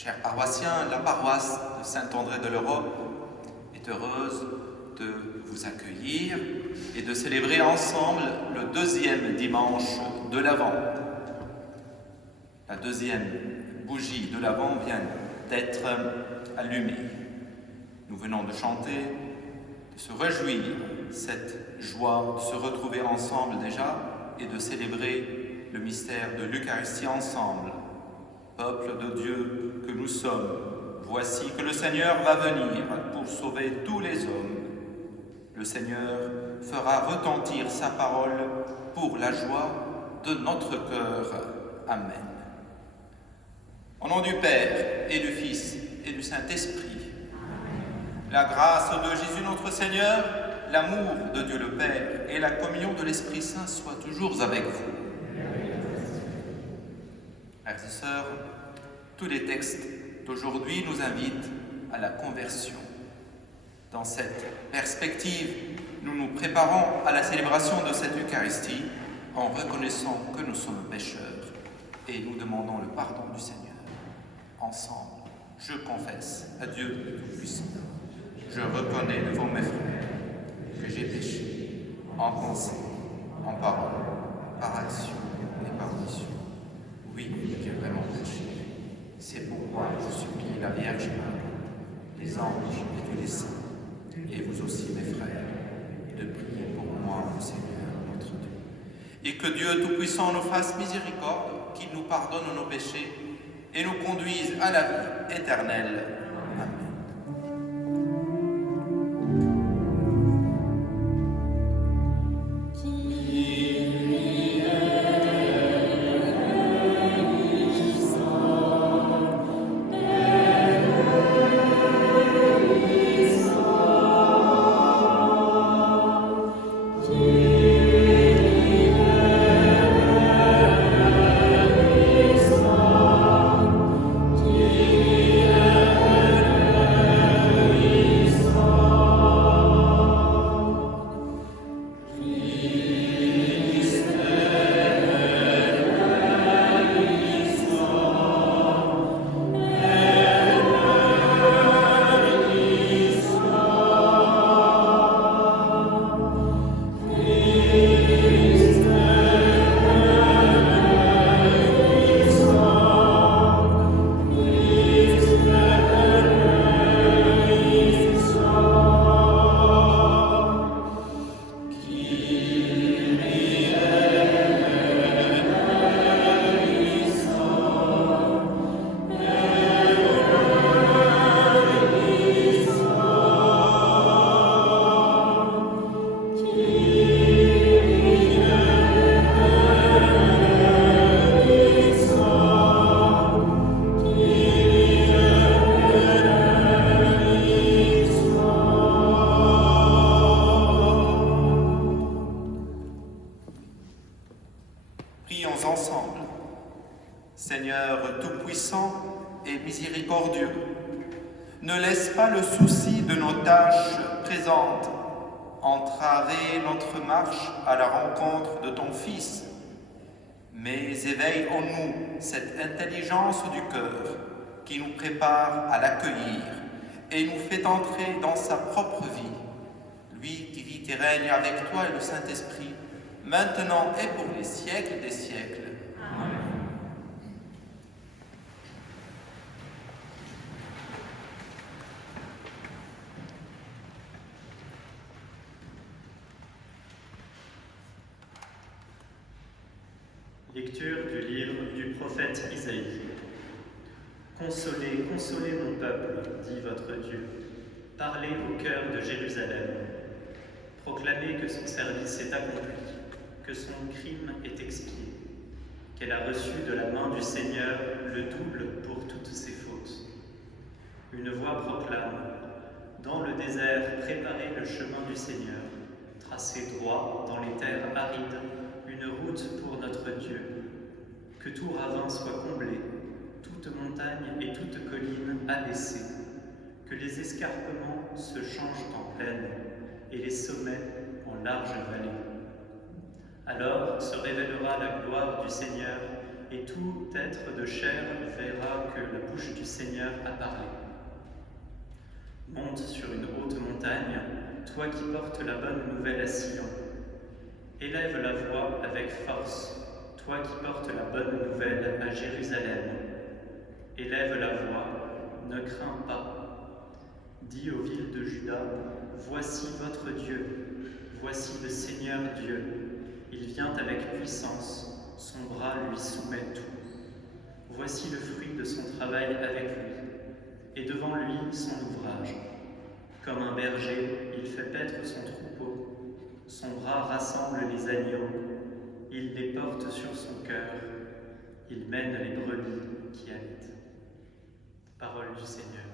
Chers paroissiens, la paroisse de Saint-André de l'Europe est heureuse de vous accueillir et de célébrer ensemble le deuxième dimanche de l'Avent. La deuxième bougie de l'Avent vient d'être allumée. Nous venons de chanter, de se réjouir, cette joie de se retrouver ensemble déjà et de célébrer le mystère de l'Eucharistie ensemble. Peuple de Dieu que nous sommes, voici que le Seigneur va venir pour sauver tous les hommes. Le Seigneur fera retentir sa parole pour la joie de notre cœur. Amen. Au nom du Père et du Fils et du Saint-Esprit, la grâce de Jésus notre Seigneur, l'amour de Dieu le Père et la communion de l'Esprit Saint soient toujours avec vous. Frères et sœurs, tous les textes d'aujourd'hui nous invitent à la conversion. Dans cette perspective, nous nous préparons à la célébration de cette Eucharistie en reconnaissant que nous sommes pécheurs et nous demandons le pardon du Seigneur. Ensemble, je confesse à Dieu Tout-Puissant. Je reconnais devant mes frères que j'ai péché en pensée, en parole, par action et par omission. Oui, j'ai vraiment péché. C'est pourquoi je supplie la Vierge Marie, les anges et tous les saints, et vous aussi mes frères, de prier pour moi au Seigneur notre Dieu. Et que Dieu Tout-Puissant nous fasse miséricorde, qu'il nous pardonne nos péchés et nous conduise à la vie éternelle. Amen. Prions ensemble. Seigneur Tout-Puissant et miséricordieux, ne laisse pas le souci de nos tâches présentes entraver notre marche à la rencontre de ton Fils, mais éveille en nous cette intelligence du cœur qui nous prépare à l'accueillir et nous fait entrer dans sa propre vie, lui qui vit et règne avec toi et le Saint-Esprit, maintenant et pour les siècles des siècles. Amen. Lecture du livre du prophète Isaïe. Consolez, consolez mon peuple, dit votre Dieu. Parlez au cœur de Jérusalem. Proclamez que son service est accompli, que son crime est expié, qu'elle a reçu de la main du Seigneur le double pour toutes ses fautes. Une voix proclame, dans le désert, préparez le chemin du Seigneur, tracez droit dans les terres arides, une route pour notre Dieu. Que tout ravin soit comblé, toute montagne et toute colline abaissée, que les escarpements se changent en plaine et les sommets en larges vallées. Alors se révélera la gloire du Seigneur, et tout être de chair verra que la bouche du Seigneur a parlé. Monte sur une haute montagne, toi qui portes la bonne nouvelle à Sion. Élève la voix avec force, toi qui portes la bonne nouvelle à Jérusalem. Élève la voix, ne crains pas. Dis aux villes de Juda, voici votre Dieu, voici le Seigneur Dieu. Il vient avec puissance, son bras lui soumet tout. Voici le fruit de son travail avec lui, et devant lui son ouvrage. Comme un berger, il fait paître son troupeau, son bras rassemble les agneaux, il les porte sur son cœur, il mène les brebis qui habitent. Parole du Seigneur.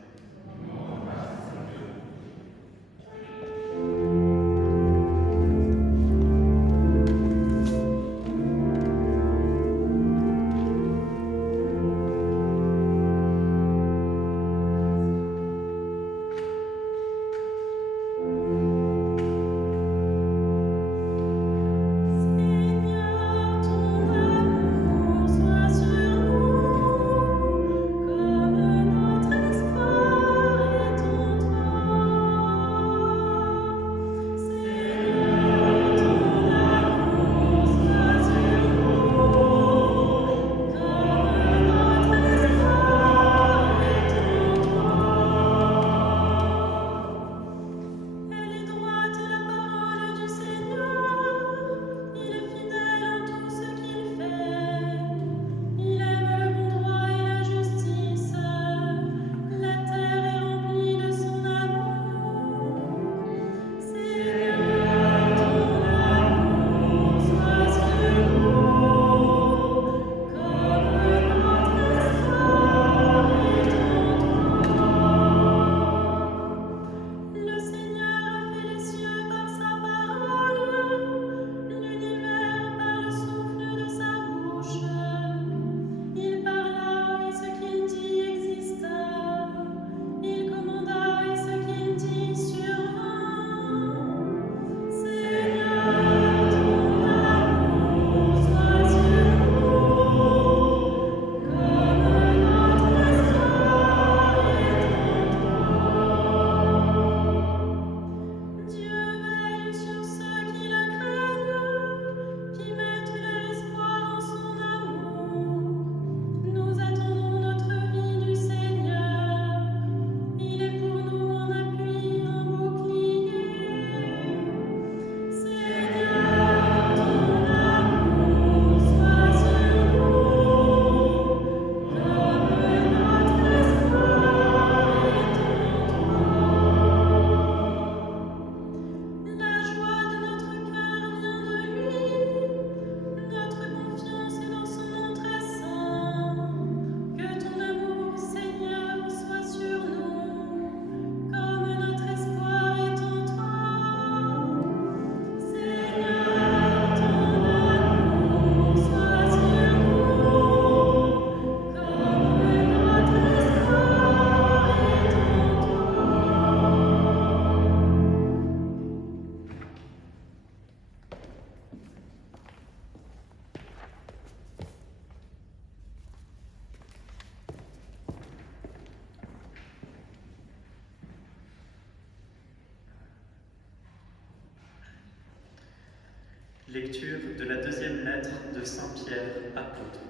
Lecture de la deuxième lettre de Saint Pierre, apôtre.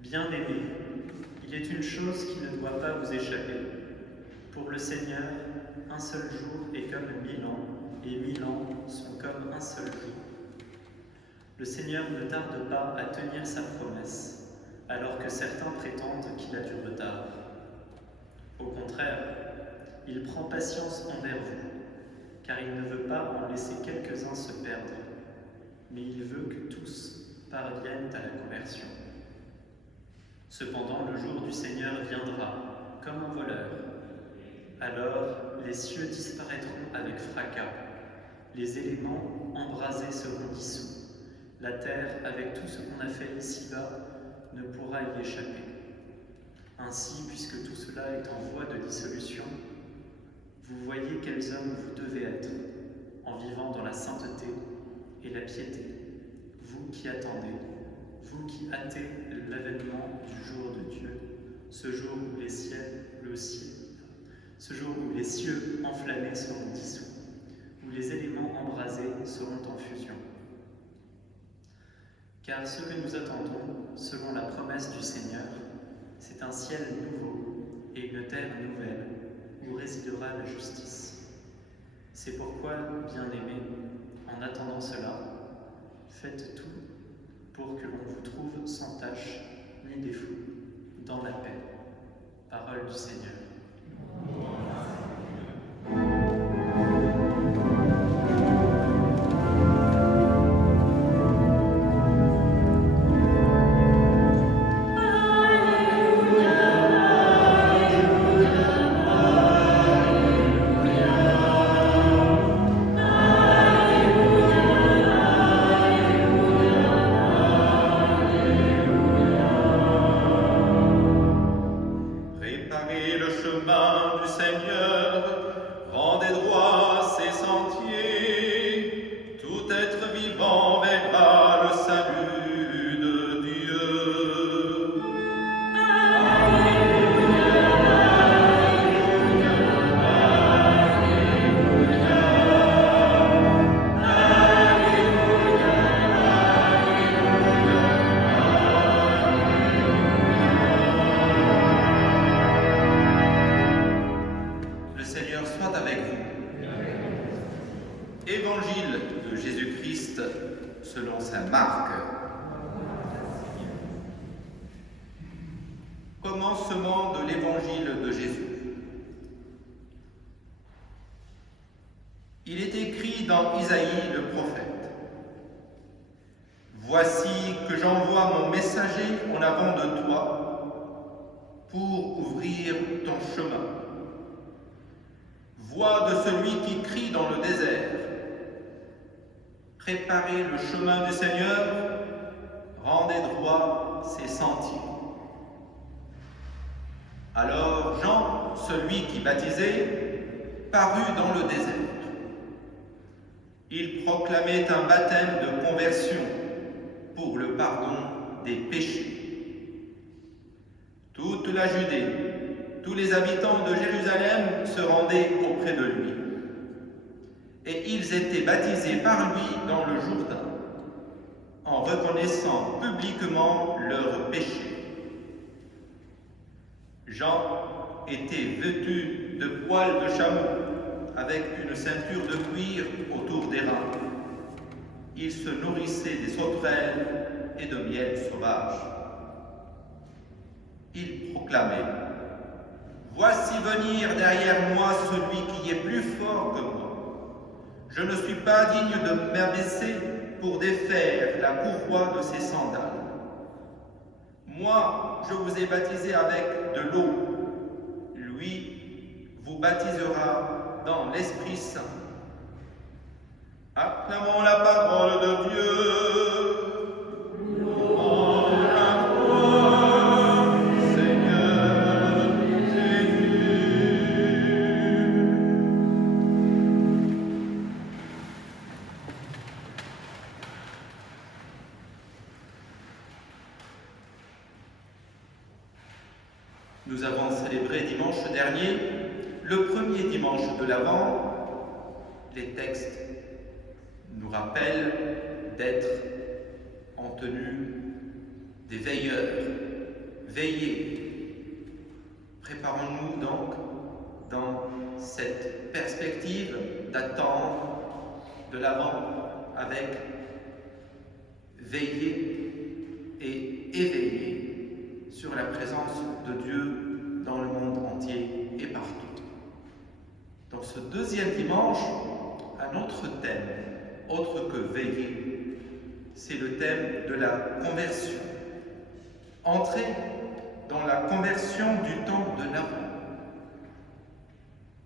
Bien-aimés, il est une chose qui ne doit pas vous échapper. Pour le Seigneur, un seul jour est comme 1000 ans, et 1000 ans sont comme un seul jour. Le Seigneur ne tarde pas à tenir sa promesse, alors que certains prétendent qu'il a du retard. Au contraire, il prend patience envers vous, car il ne veut pas en laisser quelques-uns se perdre, mais il veut que tous parviennent à la conversion. Cependant, le jour du Seigneur viendra, comme un voleur. Alors, les cieux disparaîtront avec fracas, les éléments embrasés seront dissous, la terre, avec tout ce qu'on a fait ici-bas, ne pourra y échapper. Ainsi, puisque tout cela est en voie de dissolution, vous voyez quels hommes vous devez être, en vivant dans la sainteté et la piété, vous qui attendez, vous qui hâtez l'avènement du jour de Dieu, ce jour où ce jour où les cieux enflammés seront dissous, où les éléments embrasés seront en fusion. Car ce que nous attendons, selon la promesse du Seigneur, c'est un ciel nouveau et une terre nouvelle, où résidera la justice. C'est pourquoi, bien-aimés, en attendant cela, faites tout pour que l'on vous trouve sans tache ni défaut, dans la paix. Parole du Seigneur. Préparez le chemin du Seigneur, rendez droit ses sentiers, tout être vivant verra le salut de Dieu. Le Seigneur soit avec vous. Évangile de Jésus-Christ selon saint Marc. Commencement de l'évangile de Jésus. Il est écrit dans Isaïe le prophète: Voici que j'envoie mon messager en avant de toi pour ouvrir ton chemin. Voix de celui qui crie dans le désert: Préparez le chemin du Seigneur, rendez droit ses sentiers. Alors Jean, celui qui baptisait, parut dans le désert. Il proclamait un baptême de conversion pour le pardon des péchés. Toute la Judée, tous les habitants de Jérusalem se rendaient auprès de lui. Et ils étaient baptisés par lui dans le Jourdain, en reconnaissant publiquement leurs péchés. Jean était vêtu de poils de chameau, avec une ceinture de cuir autour des reins. Il se nourrissait des sauterelles et de miel sauvage. Il proclamait: Voici venir derrière moi celui qui est plus fort que moi. Je ne suis pas digne de m'abaisser pour défaire la courroie de ses sandales. Moi, je vous ai baptisé avec de l'eau. Lui vous baptisera dans l'Esprit Saint. Acclamons la parole de Dieu. Nous avons célébré dimanche dernier le premier dimanche de l'Avent. Les textes nous rappellent d'être en tenue des veilleurs, veiller. Préparons-nous donc dans cette perspective d'attendre de l'Avent avec veiller et éveiller sur la présence de Dieu dans le monde entier et partout. Dans ce deuxième dimanche, un autre thème, autre que veiller, c'est le thème de la conversion. Entrer dans la conversion du temps de l'Avent.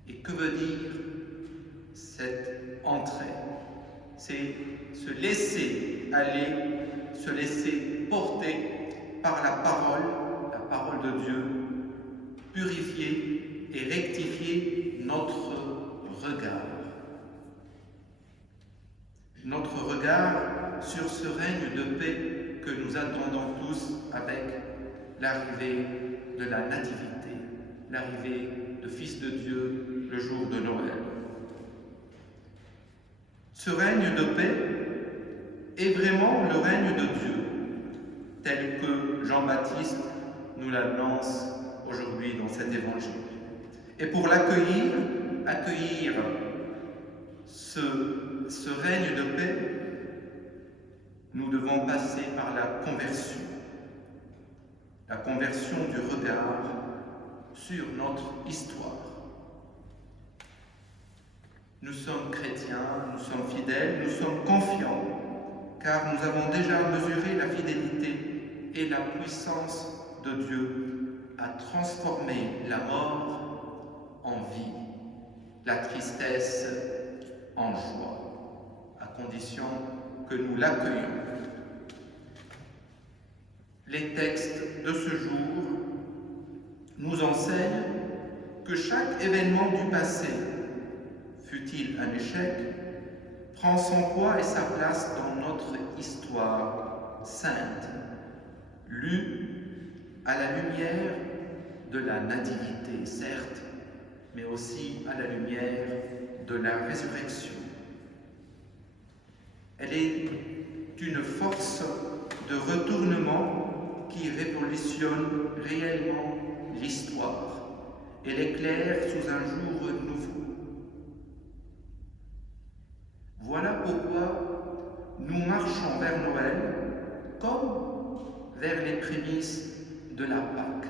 Et que veut dire cette entrée? C'est se laisser aller, se laisser porter par la parole de Dieu, purifier et rectifier notre regard sur ce règne de paix que nous attendons tous avec l'arrivée de la nativité, l'arrivée du Fils de Dieu le jour de Noël. Ce règne de paix est vraiment le règne de Dieu, tel que Jean-Baptiste nous l'annonce aujourd'hui dans cet évangile. Et pour accueillir ce règne de paix, nous devons passer par la conversion du regard sur notre histoire. Nous sommes chrétiens, nous sommes fidèles, nous sommes confiants, car nous avons déjà mesuré la fidélité et la puissance de Dieu à transformer la mort en vie, la tristesse en joie, à condition que nous l'accueillions. Les textes de ce jour nous enseignent que chaque événement du passé, fût-il un échec, prend son poids et sa place dans notre histoire sainte, lue à la lumière de la nativité, certes, mais aussi à la lumière de la résurrection. Elle est une force de retournement qui révolutionne réellement l'histoire. Elle éclaire sous un jour nouveau. Voilà pourquoi nous marchons vers Noël comme vers les prémices de la Pâque,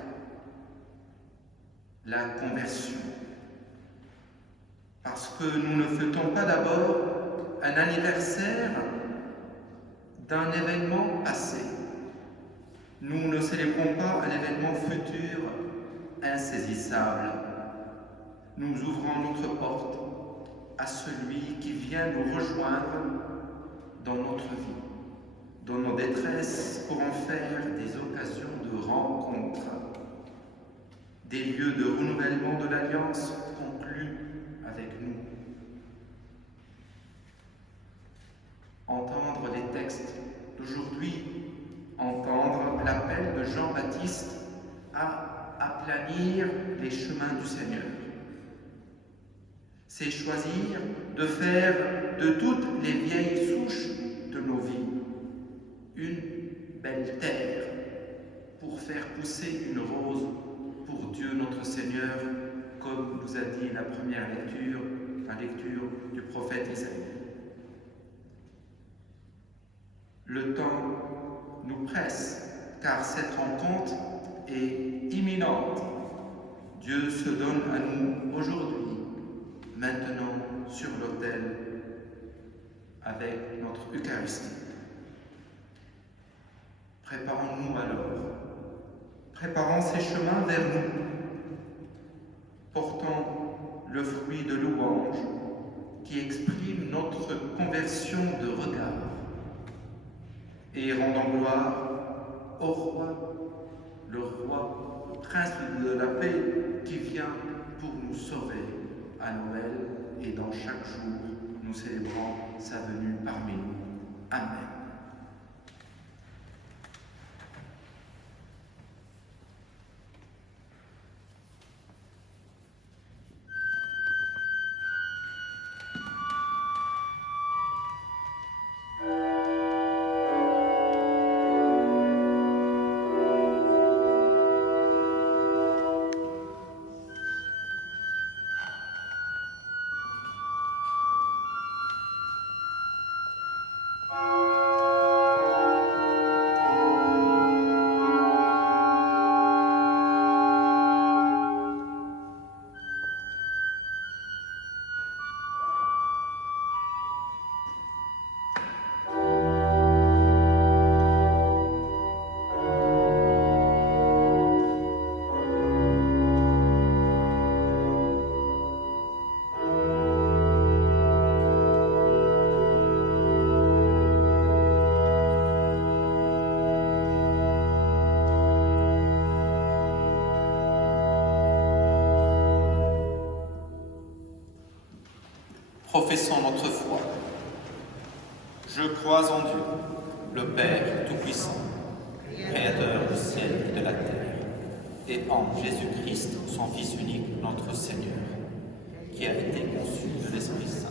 la conversion. Parce que nous ne fêtons pas d'abord un anniversaire d'un événement passé. Nous ne célébrons pas un événement futur insaisissable. Nous ouvrons notre porte à celui qui vient nous rejoindre dans notre vie, dans nos détresses, pour en faire des occasions de rencontre, des lieux de renouvellement de l'alliance conclue avec nous. Entendre les textes d'aujourd'hui, entendre l'appel de Jean-Baptiste à aplanir les chemins du Seigneur. C'est choisir de faire de toutes les vieilles souches de nos vies une belle terre pour faire pousser une rose pour Dieu notre Seigneur, comme nous a dit la première lecture, la lecture du prophète Isaïe. Le temps nous presse, car cette rencontre est imminente. Dieu se donne à nous aujourd'hui, maintenant sur l'autel, avec notre Eucharistie. Préparons-nous alors, préparons ces chemins vers nous, portant le fruit de louange qui exprime notre conversion de regard, et rendant gloire au roi, le prince de la paix qui vient pour nous sauver à Noël, et dans chaque jour nous célébrons sa venue parmi nous. Amen. Professons notre foi. Je crois en Dieu, le Père Tout-Puissant, Créateur du ciel et de la terre, et en Jésus-Christ, son Fils unique, notre Seigneur, qui a été conçu de l'Esprit Saint,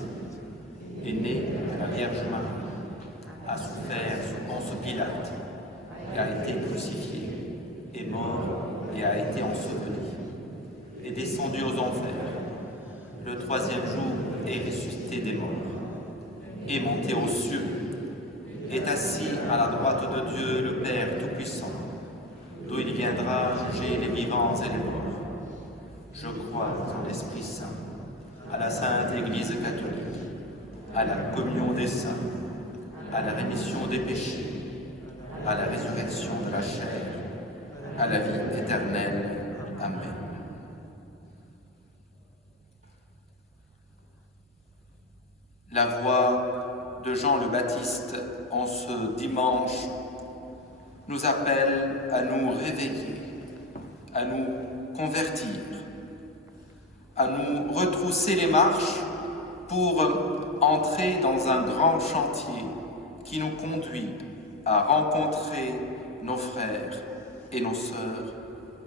est né de la Vierge Marie, a souffert sous Ponce Pilate, et a été crucifié, est mort et a été enseveli, est descendu aux enfers, le troisième jour est ressuscité des morts, est monté aux cieux, est assis à la droite de Dieu le Père Tout-Puissant, d'où il viendra juger les vivants et les morts. Je crois en l'Esprit Saint, à la Sainte Église catholique, à la communion des saints, à la rémission des péchés, à la résurrection de la chair, à la vie éternelle. Amen. La voix de Jean le Baptiste en ce dimanche nous appelle à nous réveiller, à nous convertir, à nous retrousser les marches pour entrer dans un grand chantier qui nous conduit à rencontrer nos frères et nos sœurs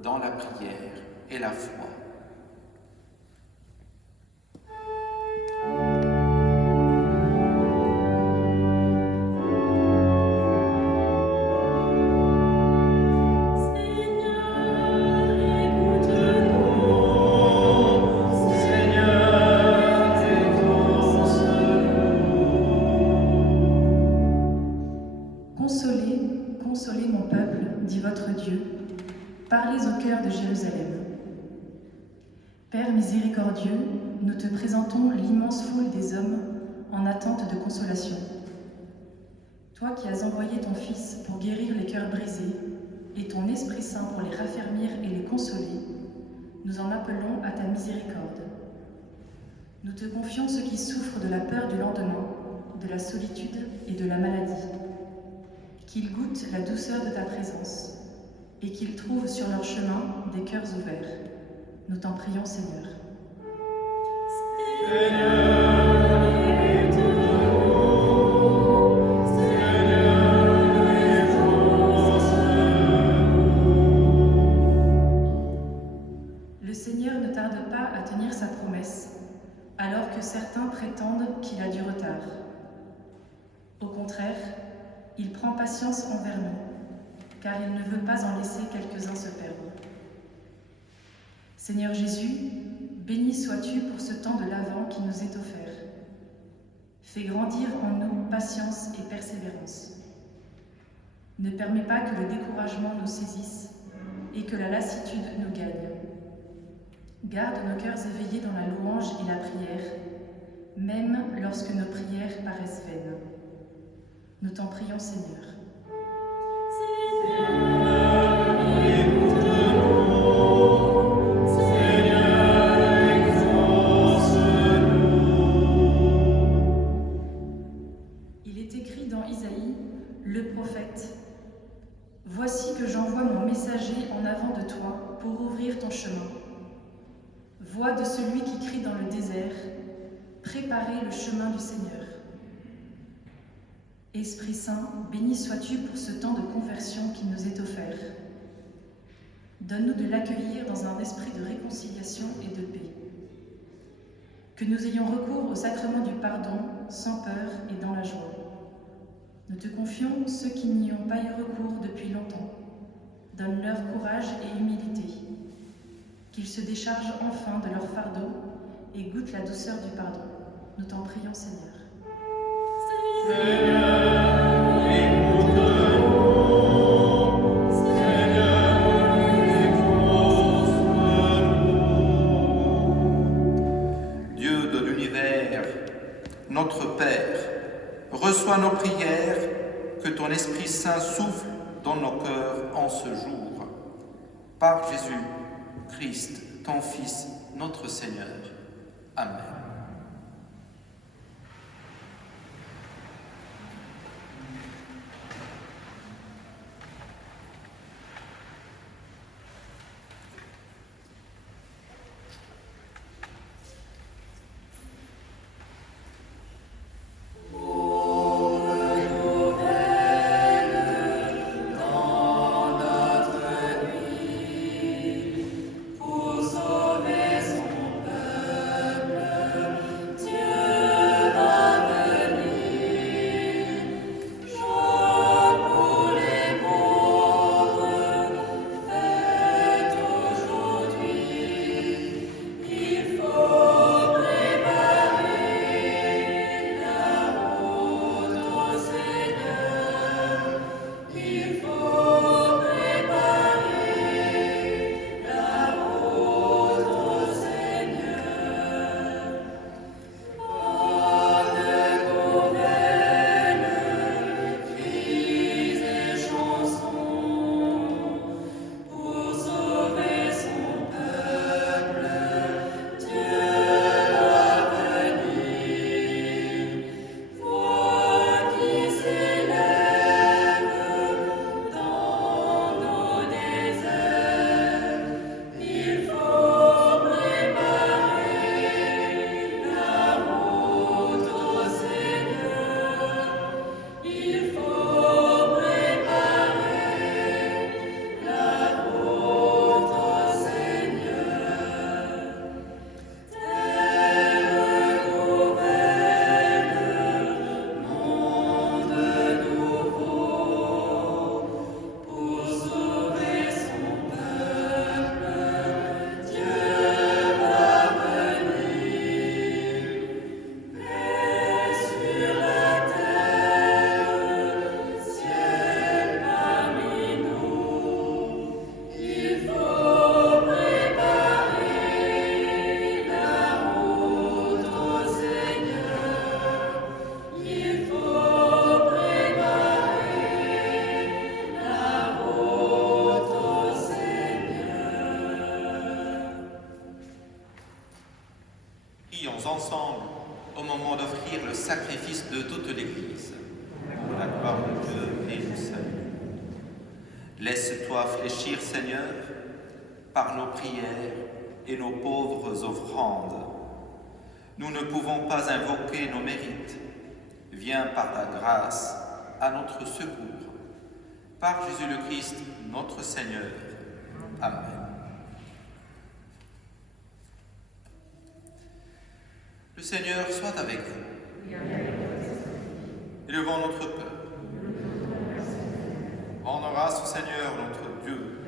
dans la prière et la foi. Consolez mon peuple, dit votre Dieu, parlez au cœur de Jérusalem. Père miséricordieux, nous te présentons l'immense foule des hommes en attente de consolation. Toi qui as envoyé ton Fils pour guérir les cœurs brisés et ton Esprit Saint pour les raffermir et les consoler, nous en appelons à ta miséricorde. Nous te confions ceux qui souffrent de la peur du lendemain, de la solitude et de la maladie. Qu'ils goûtent la douceur de ta présence et qu'ils trouvent sur leur chemin des cœurs ouverts. Nous t'en prions, Seigneur. Le Seigneur ne tarde pas à tenir sa promesse, alors que certains prétendent qu'il a du retard. Au contraire, il prend patience envers nous, car il ne veut pas en laisser quelques-uns se perdre. Seigneur Jésus, béni sois-tu pour ce temps de l'Avent qui nous est offert. Fais grandir en nous patience et persévérance. Ne permets pas que le découragement nous saisisse et que la lassitude nous gagne. Garde nos cœurs éveillés dans la louange et la prière, même lorsque nos prières paraissent vaines. Nous t'en prions, Seigneur. Il est écrit dans Isaïe, le prophète, « Voici que j'envoie mon messager en avant de toi pour ouvrir ton chemin. Voix de celui qui crie dans le désert, préparez le chemin du Seigneur. » Esprit Saint, béni sois-tu pour ce temps de conversion qui nous est offert. Donne-nous de l'accueillir dans un esprit de réconciliation et de paix. Que nous ayons recours au sacrement du pardon sans peur et dans la joie. Nous te confions ceux qui n'y ont pas eu recours depuis longtemps. Donne-leur courage et humilité. Qu'ils se déchargent enfin de leur fardeau et goûtent la douceur du pardon. Nous t'en prions, Seigneur. Seigneur, écoute-nous. Seigneur, écoute-nous. Dieu de l'univers, notre Père, reçois nos prières, que ton Esprit Saint souffle dans nos cœurs en ce jour. Par Jésus-Christ, ton Fils, notre Seigneur. Amen. Dans notre vie. tous ensemble au moment d'offrir le sacrifice de toute l'Église. Pour la gloire de Dieu et du salut. Laisse-toi fléchir, Seigneur, par nos prières et nos pauvres offrandes. Nous ne pouvons pas invoquer nos mérites. Viens par ta grâce à notre secours. Par Jésus le Christ, notre Seigneur. Amen. Le Seigneur soit avec vous. Élevons notre cœur. Rendons grâce au Seigneur notre Dieu.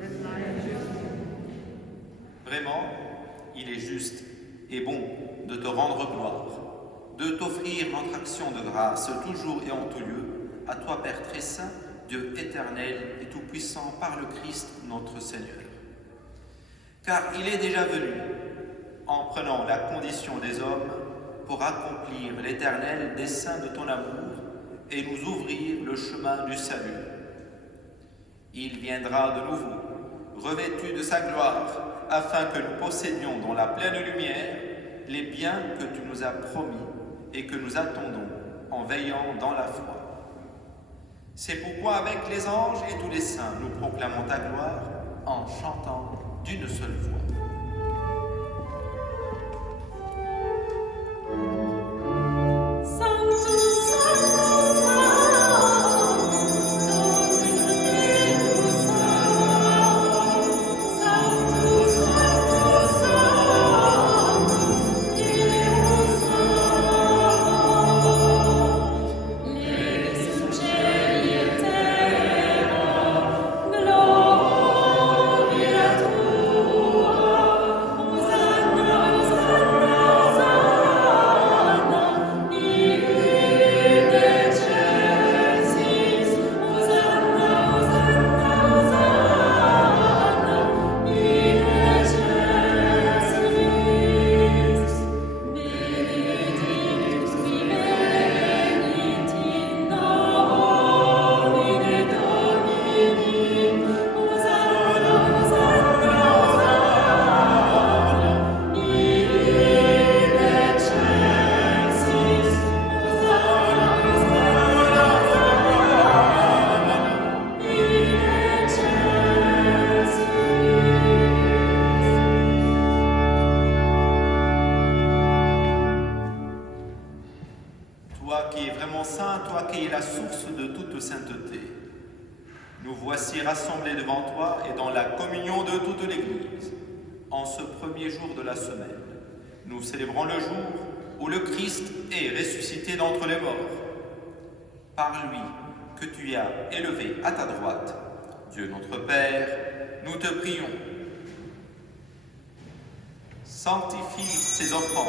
Vraiment, il est juste et bon de te rendre gloire, de t'offrir notre action de grâce toujours et en tout lieu, à toi Père très saint, Dieu éternel et tout-puissant par le Christ notre Seigneur. Car il est déjà venu, en prenant la condition des hommes, pour accomplir l'éternel dessein de ton amour et nous ouvrir le chemin du salut. Il viendra de nouveau, revêtu de sa gloire, afin que nous possédions dans la pleine lumière les biens que tu nous as promis et que nous attendons en veillant dans la foi. C'est pourquoi avec les anges et tous les saints, nous proclamons ta gloire en chantant d'une seule voix. Toi qui es vraiment saint, toi qui es la source de toute sainteté, nous voici rassemblés devant toi et dans la communion de toute l'Église. En ce premier jour de la semaine, nous célébrons le jour où le Christ est ressuscité d'entre les morts. Par lui que tu as élevé à ta droite, Dieu notre Père, nous te prions. Sanctifie ces offrandes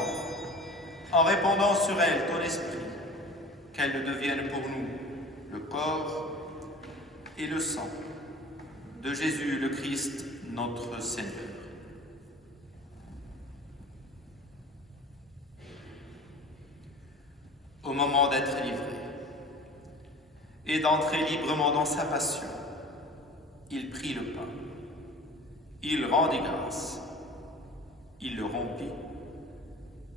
en répandant sur elles ton esprit, qu'elles deviennent pour nous le corps et le sang de Jésus le Christ, notre Seigneur. Au moment d'être livré et d'entrer librement dans sa passion, il prit le pain, il rendit grâce, il le rompit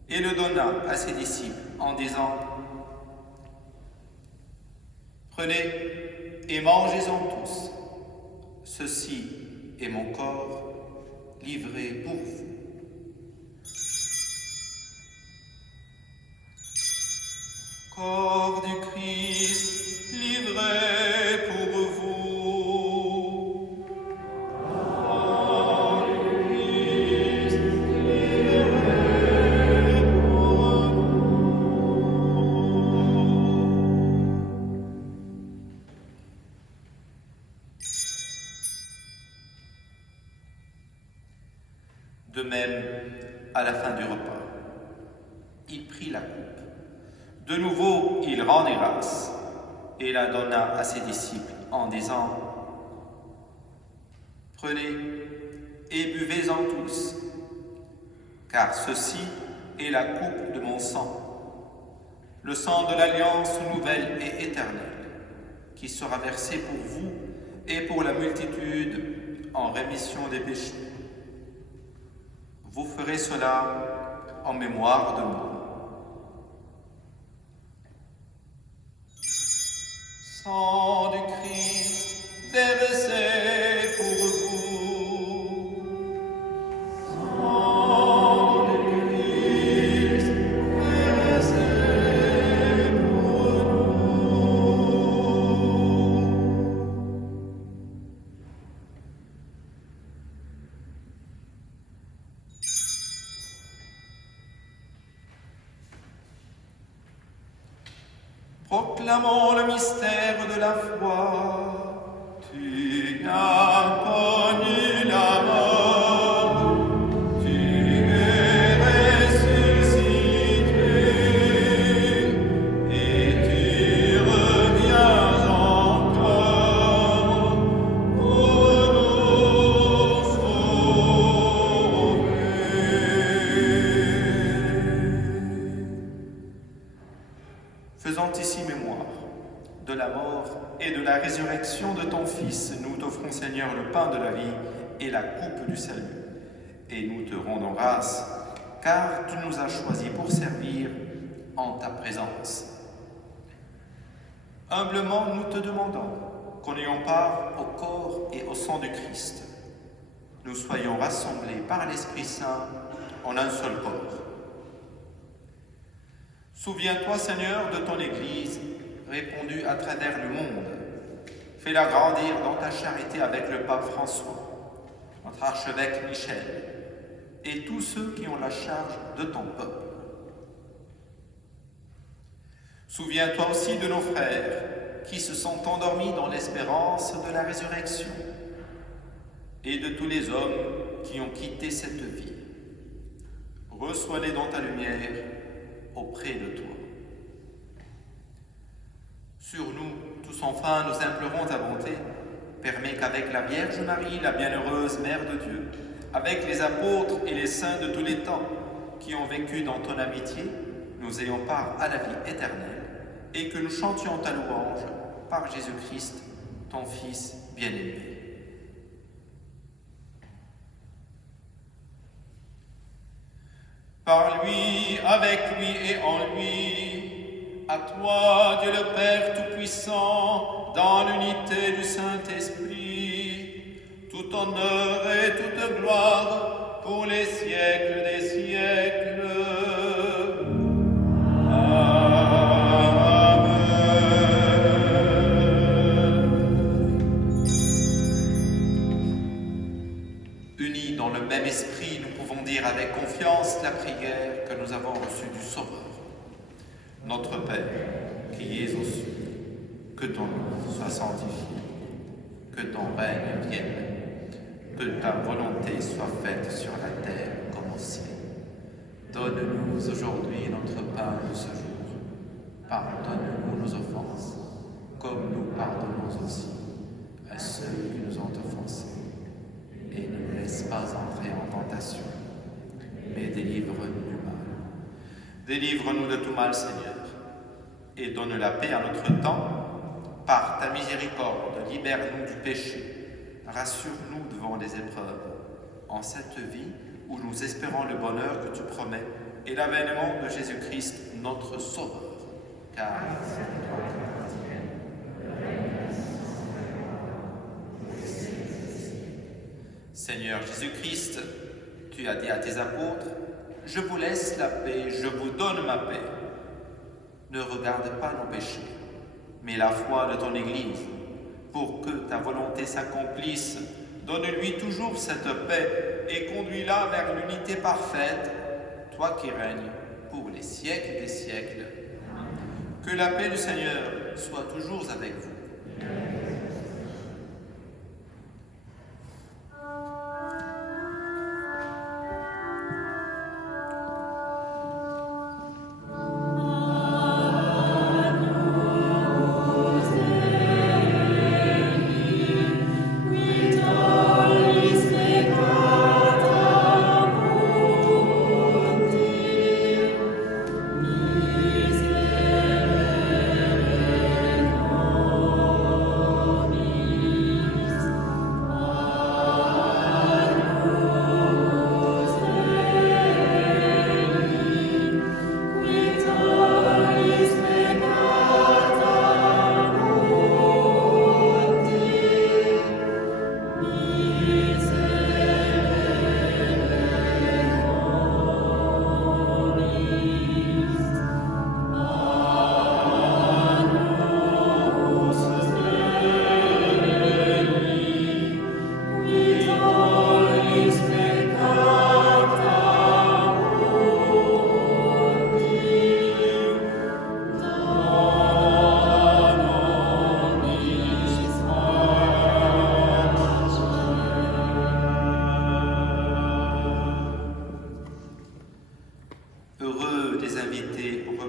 et le donna à ses disciples en disant : « Prenez et mangez-en tous, ceci est mon corps livré pour vous. » Corps du Christ livré pour vous. Corps du Christ livré pour nous. De même, à la fin du repas, il prit la coupe. De nouveau, il rendit grâce et la donna à ses disciples en disant : « Prenez et buvez-en tous, car ceci est la coupe de mon sang, le sang de l'alliance nouvelle et éternelle, qui sera versé pour vous et pour la multitude en rémission des péchés. Vous ferez cela en mémoire de moi. » Sang du Christ versé pour vous. Sang du Christ versé pour nous. Proclamons le mystère de la foi. Tu as connu la mort, tu es ressuscité, et tu reviens encore pour nous sauver. Faisant ici mémoire de la mort et de la résurrection de ton Fils, nous t'offrons, Seigneur, le pain de la vie et la coupe du salut. Et nous te rendons grâce, car tu nous as choisis pour servir en ta présence. Humblement, nous te demandons qu'en ayant part au corps et au sang du Christ, nous soyons rassemblés par l'Esprit Saint en un seul corps. Souviens-toi, Seigneur, de ton Église répandue à travers le monde. Fais-la grandir dans ta charité avec le pape François, notre archevêque Michel, et tous ceux qui ont la charge de ton peuple. Souviens-toi aussi de nos frères qui se sont endormis dans l'espérance de la résurrection, et de tous les hommes qui ont quitté cette vie. Reçois-les dans ta lumière auprès de toi. Sur nous, tous enfin, nous implorons ta bonté. Permets qu'avec la Vierge Marie, la bienheureuse Mère de Dieu, avec les apôtres et les saints de tous les temps qui ont vécu dans ton amitié, nous ayons part à la vie éternelle et que nous chantions ta louange par Jésus-Christ, ton Fils bien-aimé. Par lui, avec lui et en lui, à toi, Dieu le Père Tout-Puissant, dans l'unité du Saint-Esprit, tout honneur et toute gloire pour les siècles des siècles. Amen. Unis dans le même esprit, nous pouvons dire avec confiance la prière que nous avons reçue du Sauveur. Notre Père, qui es aux cieux, que ton nom soit sanctifié, que ton règne vienne, que ta volonté soit faite sur la terre comme au ciel. Donne-nous aujourd'hui notre pain de ce jour. Pardonne-nous nos offenses, comme nous pardonnons aussi à ceux qui nous ont offensés. Et ne nous laisse pas entrer en tentation, mais délivre-nous du mal. Délivre-nous de tout mal, Seigneur, et donne la paix à notre temps. Par ta miséricorde, libère-nous du péché. Rassure-nous devant les épreuves. En cette vie où nous espérons le bonheur que tu promets et l'avènement de Jésus-Christ, notre Sauveur. Car c'est toi qui Seigneur Jésus-Christ, tu as dit à tes apôtres, « Je vous laisse la paix, je vous donne ma paix. » Ne regarde pas nos péchés, mais la foi de ton Église. Pour que ta volonté s'accomplisse, donne-lui toujours cette paix et conduis-la vers l'unité parfaite, toi qui règnes pour les siècles des siècles. Que la paix du Seigneur soit toujours avec vous. Amen.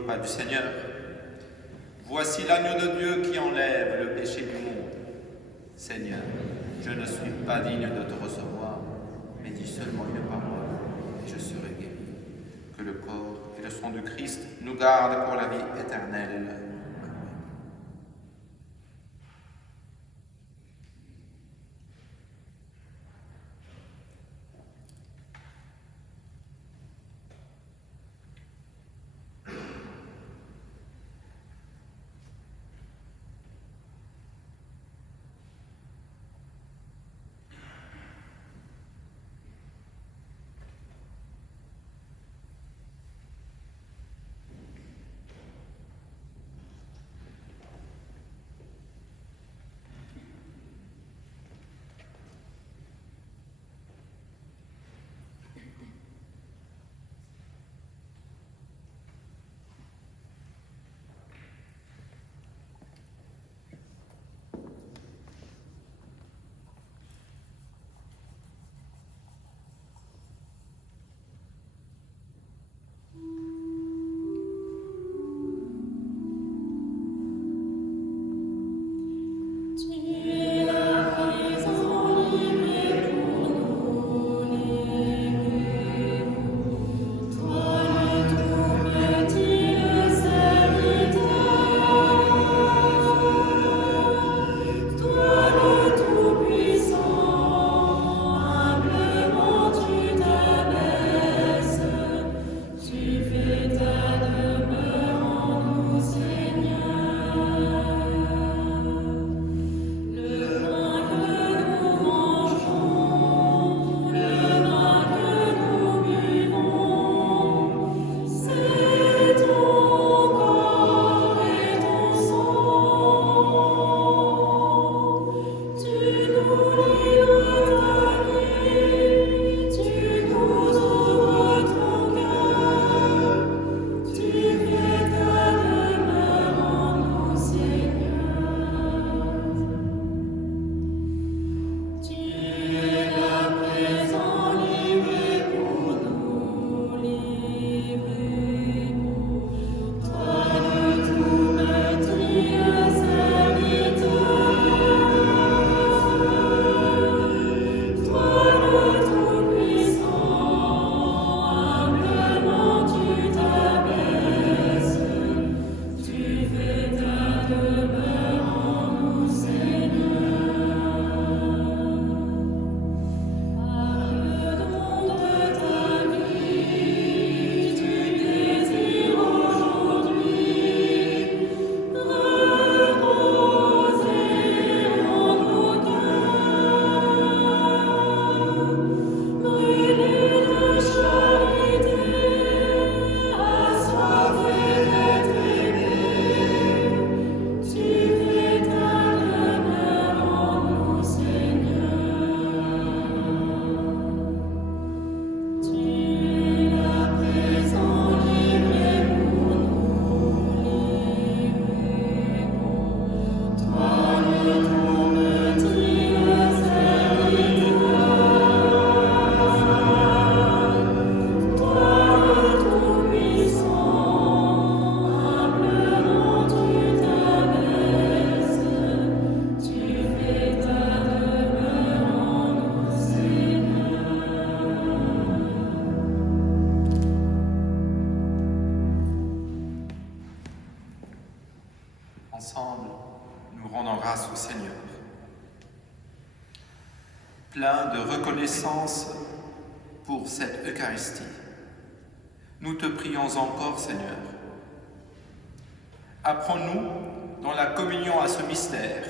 repas du Seigneur. Voici l'agneau de Dieu qui enlève le péché du monde. Seigneur, je ne suis pas digne de te recevoir, mais dis seulement une parole et je serai guéri. Que le corps et le sang du Christ nous gardent pour la vie éternelle. Ensemble, nous rendons grâce au Seigneur. Plein de reconnaissance pour cette Eucharistie, nous te prions encore, Seigneur. Apprends-nous, dans la communion à ce mystère,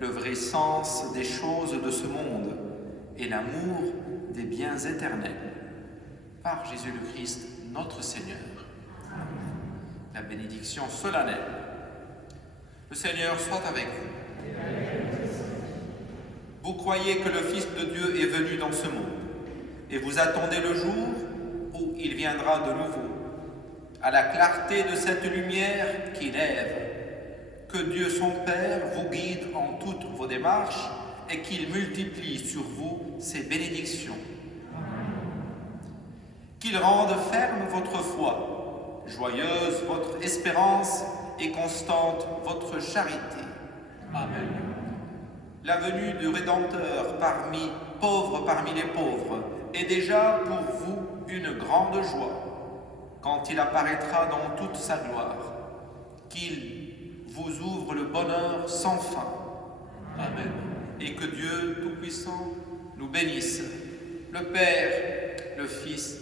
le vrai sens des choses de ce monde et l'amour des biens éternels. Par Jésus le Christ, notre Seigneur. La bénédiction solennelle. Le Seigneur soit avec vous. Vous croyez que le Fils de Dieu est venu dans ce monde, et vous attendez le jour où il viendra de nouveau, à la clarté de cette lumière qui lève. Que Dieu son Père vous guide en toutes vos démarches et qu'il multiplie sur vous ses bénédictions. Qu'il rende ferme votre foi joyeuse votre espérance et constante votre charité. Amen. La venue du Rédempteur pauvre parmi les pauvres est déjà pour vous une grande joie quand il apparaîtra dans toute sa gloire, qu'il vous ouvre le bonheur sans fin. Amen. Et que Dieu Tout-Puissant nous bénisse, le Père, le Fils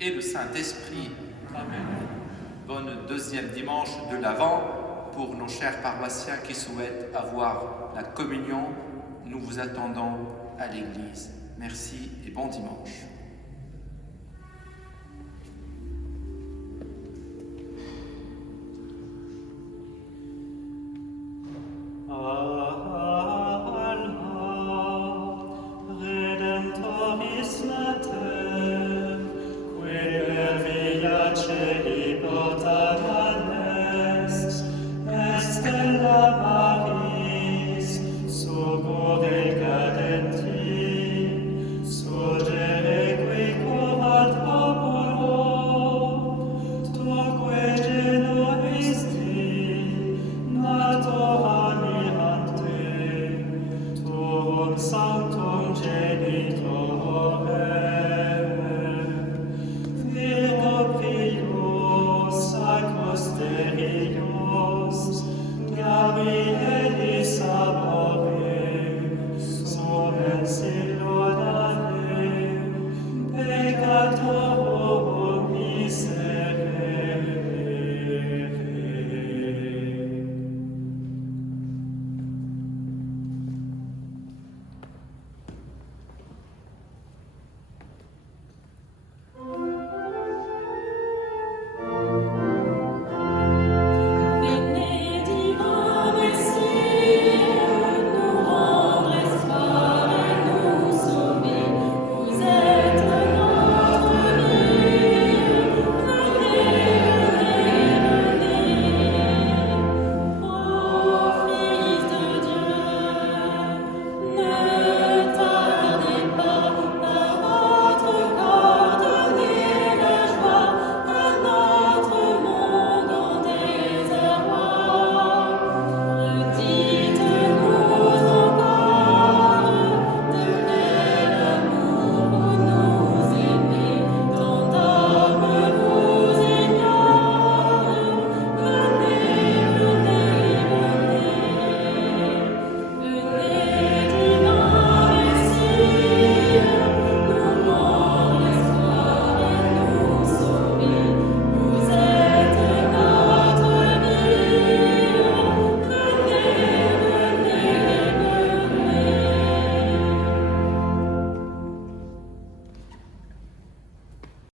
et le Saint-Esprit. Amen. Bonne deuxième dimanche de l'Avent pour nos chers paroissiens qui souhaitent avoir la communion. Nous vous attendons à l'Église. Merci et bon dimanche. Redemptoris mater, quae per viace